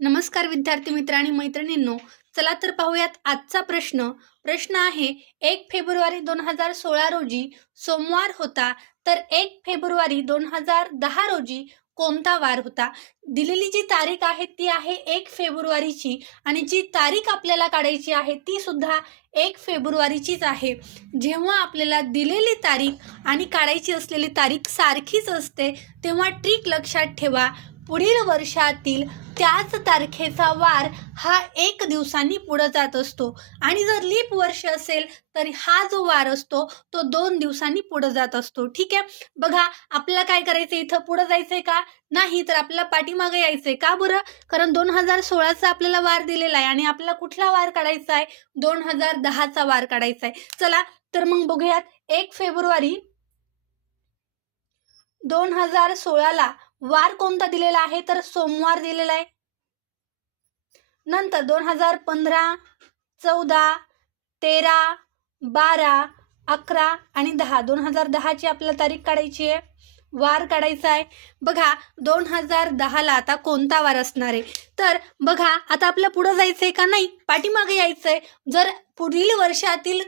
नमस्कार विद्यार्थी मित्र आणि मैत्रिणींनो. चला तर पाहूयात आजचा प्रश्न आहे 1 फेब्रुवारी 2016 रोजी सोमवार होता, तर 1 फेब्रुवारी 2010 रोजी कोणता वार होता? दिलेली जी तारीख आहे ती आहे 1 फेब्रुवारीची आणि जी तारीख आपल्याला काढायची आहे ती सुद्धा 1 फेब्रुवारीचीच आहे. जेव्हा आपल्याला दिलेली तारीख आणि काढायची असलेली तारीख सारखीच असते तेव्हा ट्रिक लक्षात ठेवा. पुढील वर्षातील त्याच तारखेचा वार हा 1 दिवसांनी पुढे जात असतो आणि जर लीप वर्ष असेल तर हा जो वार असतो तो 2 दिवसांनी पुढे जात असतो. ठीक आहे, बघा आपल्याला काय करायचं, इथं पुढे जायचंय का? नाही, तर आपल्याला पाठीमागे यायचंय. का बरं? कारण 2016चा आपल्याला वार दिलेला आहे आणि आपल्याला कुठला वार काढायचा आहे? 2010चा वार काढायचा आहे. चला तर मग बघूयात. 1 फेब्रुवारी 2016ला वार कोणता दिलेला आहे? तर सोमवार दिलेला आहे. नंतर 2015, 14, 13, 12, 11 आणि 10, 2010ची आपल्याला तारीख काढायची आहे, वार काढायचा आहे. बघा 2010ला आता कोणता वार असणार आहे? तर बघा आता आपल्याला पुढे जायचंय का? नाही, पाठीमागे यायचंय. जर पुढील वर्षातील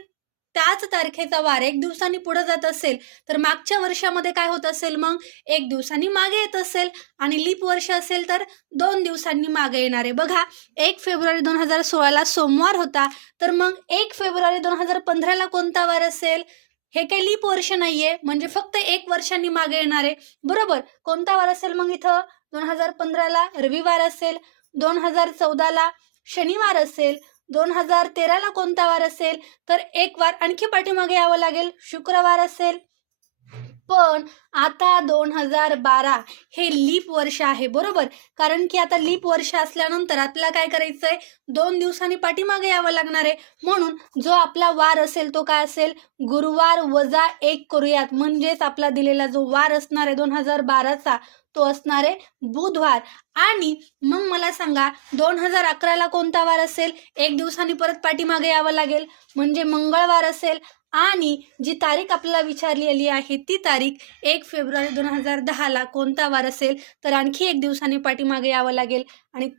त्याच तारखेचा वार 1 दिवसांनी पुढे जात असेल तर मागच्या वर्षामध्ये काय होत असेल? मग 1 दिवसांनी मागे येत असेल आणि लीप वर्ष असेल तर 2 दिवसांनी मागे येणार आहे. बघा 1 फेब्रुवारी 2016ला सोमवार होता, तर मग 1 फेब्रुवारी 2015ला कोणता वार असेल? हे काही लीप वर्ष नाहीये, म्हणजे फक्त 1 वर्षांनी मागे येणार आहे. बरोबर, कोणता वार असेल मग इथं? 2015ला रविवार असेल, 2014ला शनिवार असेल, 2013ला कोणता वार असेल? तर एक वार आणखी पाठीमागे यावं लागेल, शुक्रवार असेल. पण आता 2012 हे लीप वर्ष आहे, बरोबर. कारण की आता लीप वर्ष असल्यानंतर आपल्याला काय करायचंय? 2 दिवसांनी पाठीमागे यावं लागणार आहे. म्हणून जो आपला वार असेल तो काय असेल? गुरुवार वजा 1 करूयात, म्हणजेच आपला दिलेला जो वार असणार आहे 2012चा तो असणार आहे बुधवार. आणि मग मला सांगा 2011ला कोणता वार असेल? 1 दिवसांनी परत पाठीमागे यावं लागेल, म्हणजे मंगळवार असेल. आणि जी तारीख आपल्याला विचारलेली आहे ती तारीख 1 फेब्रुवारी 2010ला कोणता वार असेल? तर आणखी 1 दिवसांनी पाठीमागे यावं लागेल आणि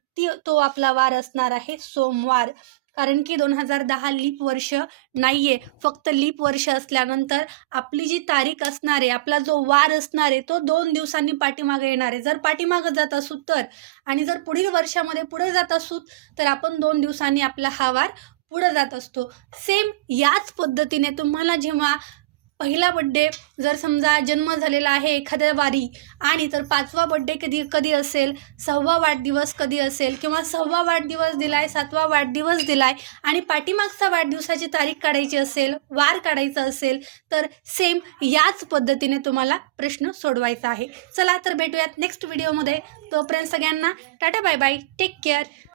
तो आपला वार असणार आहे सोमवार. कारण की 2010 लीप वर्ष नाहीये, फक्त लीप वर्ष असल्यानंतर आपली जी तारीख असणार आहे, आपला जो वार असणार आहे तो 2 दिवसांनी पाठीमागे येणार आहे. जर पाठीमागे जात असू तर, आणि जर पुढील वर्षामध्ये पुढे जात असू तर आपण 2 दिवसांनी आपला हा वार पुढे जात असतो. सेम याच पद्धतीने तुम्हाला जेव्हा पहिला बड्डे जर समजा जन्म झालेला आहे एखाद्या वारी आणि तर 5वा बड्डे कधी असेल, 6वा वाढदिवस कधी असेल किंवा 6वा वाढदिवस दिलाय, 7वा वाढदिवस दिलाय आणि पाठीमागचा वाढदिवसाची तारीख काढायची असेल, वार काढायचा असेल, तर सेम याच पद्धतीने तुम्हाला प्रश्न सोडवायचा आहे. चला तर भेटूयात नेक्स्ट व्हिडिओमध्ये. तोपर्यंत सगळ्यांना tata bye bye, take care.